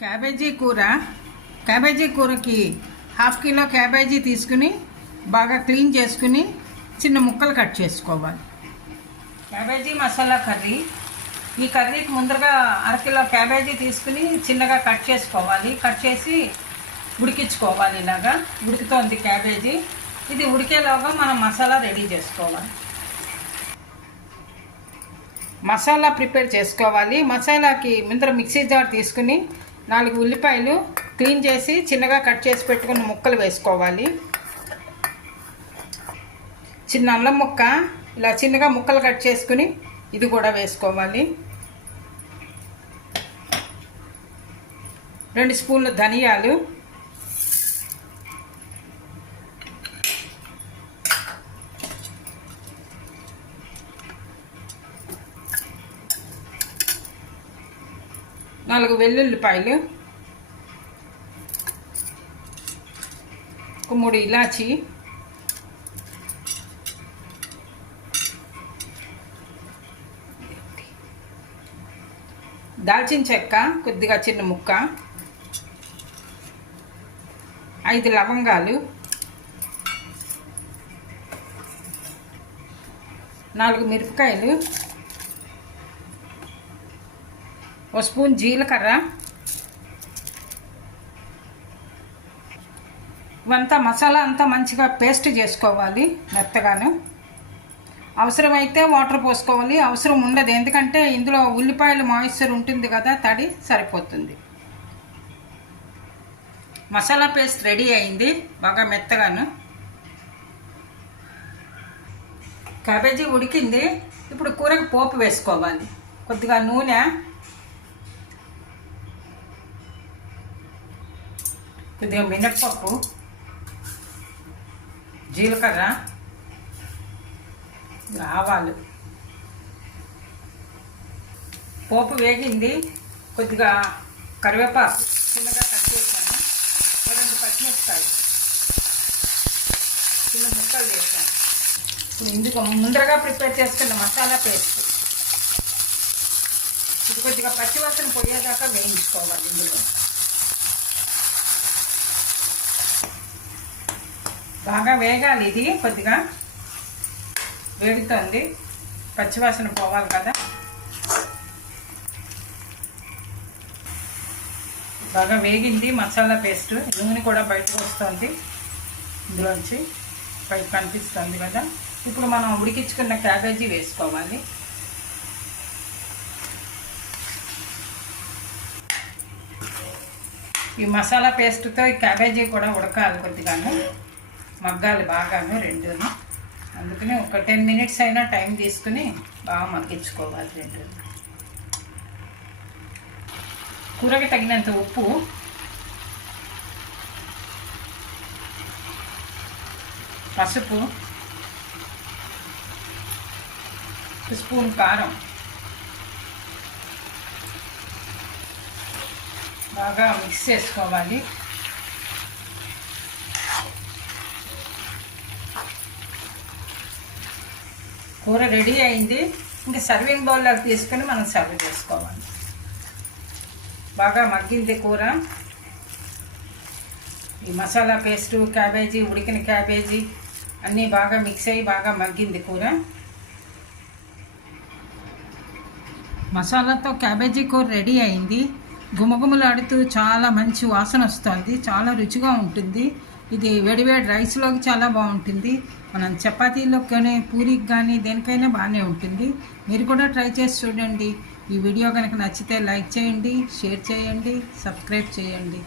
Cabbage కూర. Cabbage కూరకి half kilo cabbage తీసుకుని బాగా క్లీన్ చేసుకుని చిన్న ముక్కలు కట్ చేసుకోవాలి. Cabbage masala curry. ఈ కర్రీకి ముందరగా అరకిలో క్యాబేజీ తీసుకుని చిన్నగా కట్ చేసుకోవాలి. కట్ చేసి ఉడికించుకోవాలి ఇలాగా. ఉడుకుతోంది క్యాబేజీ. ఇది ఉడికేలోగా మనం మసాలా రెడీ చేసుకోవాలి. మసాలా ప్రిపేర్ చేసుకోవాలి. మసాలాకి ముందర మిక్సీ జార్ తీసుకుని నాలుగు ఉల్లిపాయలు క్లీన్ చేసి చిన్నగా కట్ చేసి పెట్టుకున్న ముక్కలు వేసుకోవాలి. చిన్న అల్లం ముక్క ఇలా చిన్నగా ముక్కలు కట్ చేసుకుని ఇది కూడా వేసుకోవాలి. రెండు స్పూన్లు ధనియాలు నాలుగు వెల్లుల్లిపాయలు ఒక మూడు ఇలాచి దాల్చిన చెక్క కొద్దిగా చిన్న ముక్క ఐదు లవంగాలు నాలుగు మిరపకాయలు ఒక స్పూన్ జీలకర్ర. ఇవంతా మసాలా అంతా మంచిగా పేస్ట్ చేసుకోవాలి మెత్తగాను. అవసరమైతే వాటర్ పోసుకోవాలి. అవసరం ఉండదు. ఎందుకంటే ఇందులో ఉల్లిపాయలు మాయిశ్చర్ ఉంటుంది కదా తడి సరిపోతుంది. మసాలా పేస్ట్ రెడీ అయింది. బాగా మెత్తగాను. క్యాబేజీ ఉడికింది. ఇప్పుడు కూరకు పోపు వేసుకోవాలి. కొద్దిగా నూనె కొద్దిగా మినప్పప్పు జీలకర్ర ఆవాలు. పోపు వేగింది కొద్దిగా కరివేపాకు చిన్నగా కట్ చేశాను. రెండు పచ్చిమిరపకాయలు చిన్న ముక్కలు వేసాను ఇప్పుడు ఇందుకు ముందరగా ప్రిపేర్ చేసుకున్న మసాలా పేస్ట్. ఇది కొద్దిగా పచ్చివాసన పోయేదాకా వేయించుకోవాలి ఇందులో. బాగా వేగాలి ఇది కొద్దిగా. వేగుతుంది. పచ్చివాసన పోవాలి కదా. బాగా వేగింది మసాలా పేస్ట్. నూనె కూడా బయటకు వస్తుంది. ఇందులోంచి బయట కనిపిస్తుంది కదా. ఇప్పుడు మనం ఉడికించుకున్న క్యాబేజీ వేసుకోవాలి. ఈ మసాలా పేస్ట్తో ఈ క్యాబేజీ కూడా ఉడకాలి కొద్దిగాను. మగ్గాలి బాగాను రెండును. అందుకని ఒక టెన్ మినిట్స్ అయినా టైం తీసుకుని బాగా మగ్గించుకోవాలి రెండు కూరకి తగినంత ఉప్పు. పసుపు. స్పూన్ కారం. బాగా మిక్స్ చేసుకోవాలి. కూర రెడీ అయింది. ఇంకా సర్వింగ్ బౌల్లోకి తీసుకొని మనం సర్వ్ చేసుకోవాలి. బాగా మగ్గింది కూర. ఈ మసాలా పేస్టు క్యాబేజీ ఉడికిన క్యాబేజీ అన్నీ బాగా మిక్స్ అయ్యి బాగా మగ్గింది కూర. మసాలాతో క్యాబేజీ కూర రెడీ అయింది. గుమగుమలాడుతూ చాలా మంచి వాసన వస్తుంది. చాలా రుచిగా ఉంటుంది. ఇది వేడివేడి రైస్లోకి చాలా బాగుంటుంది. మనం చపాతీలోకి కానీ పూరికి కానీ దేనికైనా బాగానే ఉంటుంది. మీరు కూడా ట్రై చేసి చూడండి. ఈ వీడియో కనుక నచ్చితే లైక్ చేయండి షేర్ చేయండి సబ్స్క్రైబ్ చేయండి.